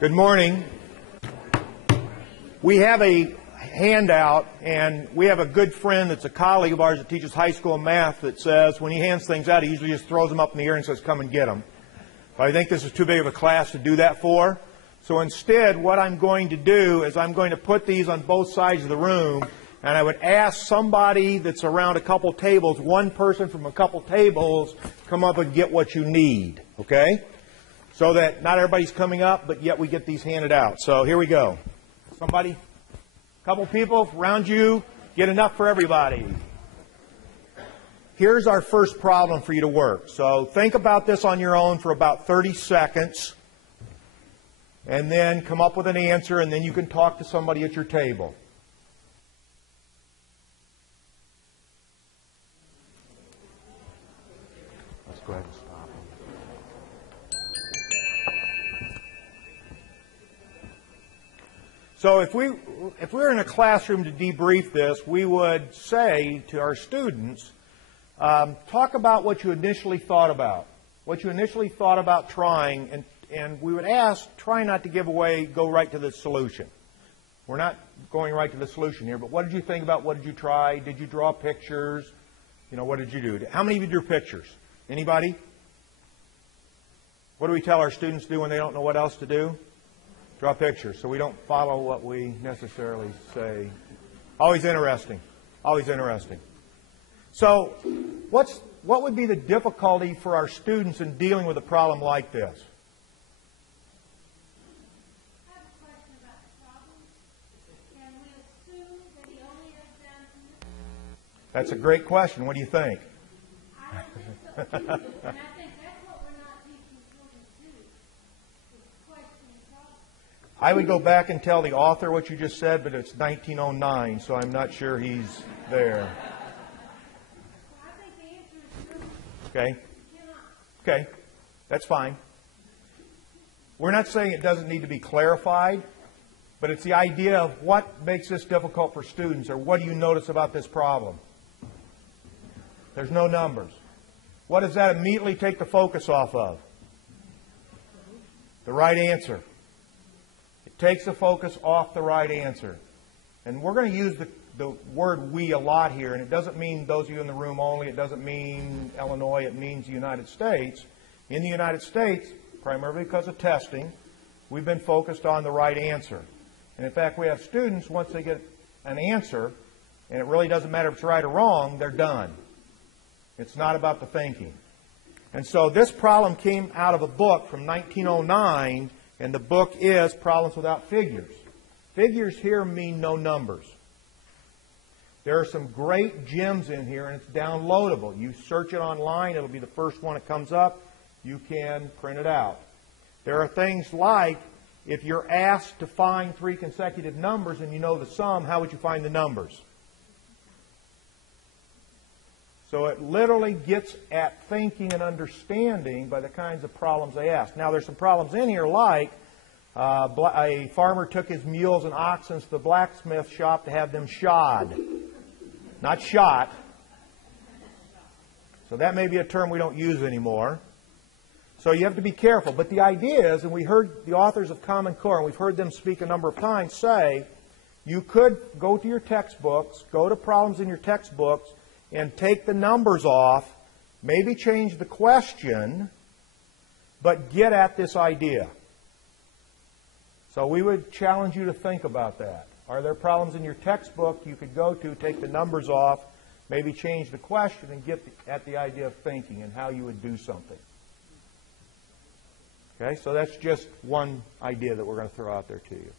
Good morning. We have a handout, and we have a good friend that's a colleague of ours that teaches high school math that says when he hands things out, he usually just throws them up in the air and says, come and get them. But I think this is too big of a class to do that for. So instead, what I'm going to do is I'm going to put these on both sides of the room, and I would ask somebody that's around a couple tables, one person from a couple tables, come up and get what you need, okay? So that not everybody's coming up, but yet we get these handed out. So here we go. Somebody, a couple people around you, get enough for everybody. Here's our first problem for you to work. So think about this on your own for about 30 seconds, and then come up with an answer, and then you can talk to somebody at your table. Let's go ahead and stop. So if we were in a classroom to debrief this, we would say to our students, talk about what you initially thought about, trying, and we would ask, try not to give away, go right to the solution. We're not going right to the solution here, but what did you think about, what did you try, did you draw pictures, what did you do? How many of you drew pictures? Anybody? What do we tell our students to do when they don't know what else to do? Draw pictures, so we don't follow what we necessarily say. Always interesting. Always interesting. So what would be the difficulty for our students in dealing with a problem like this? I have a question about the problem. Can we assume that he only has done... That's a great question. What do you think? I don't think so, too. And I think that's what we're not teaching children to do, is question the problem. I would go back and tell the author what you just said, but it's 1909, so I'm not sure he's there. Well, I think the answer is true. Okay? You cannot. Okay. That's fine. We're not saying it doesn't need to be clarified, but it's the idea of what makes this difficult for students, or what do you notice about this problem? There's no numbers. What does that immediately take the focus off of? The right answer. Takes the focus off the right answer. And we're going to use the word we a lot here, and it doesn't mean those of you in the room only. It doesn't mean Illinois. It means the United States. In the United States, primarily because of testing, we've been focused on the right answer. And in fact, we have students, once they get an answer, and it really doesn't matter if it's right or wrong, they're done. It's not about the thinking. And so this problem came out of a book from 1909, and the book is Problems Without Figures. Figures here mean no numbers. There are some great gems in here, and it's downloadable. You search it online, it'll be the first one that comes up. You can print it out. There are things like, if you're asked to find 3 consecutive numbers and you know the sum, how would you find the numbers? So it literally gets at thinking and understanding by the kinds of problems they ask. Now, there's some problems in here like a farmer took his mules and oxen to the blacksmith shop to have them shod. Not shot. So that may be a term we don't use anymore. So you have to be careful. But the idea is, and we heard the authors of Common Core, and we've heard them speak a number of times, say you could go to your textbooks, go to problems in your textbooks, and take the numbers off, maybe change the question, but get at this idea. So we would challenge you to think about that. Are there problems in your textbook you could go to, take the numbers off, maybe change the question, and get at the idea of thinking and how you would do something? Okay, so that's just one idea that we're going to throw out there to you.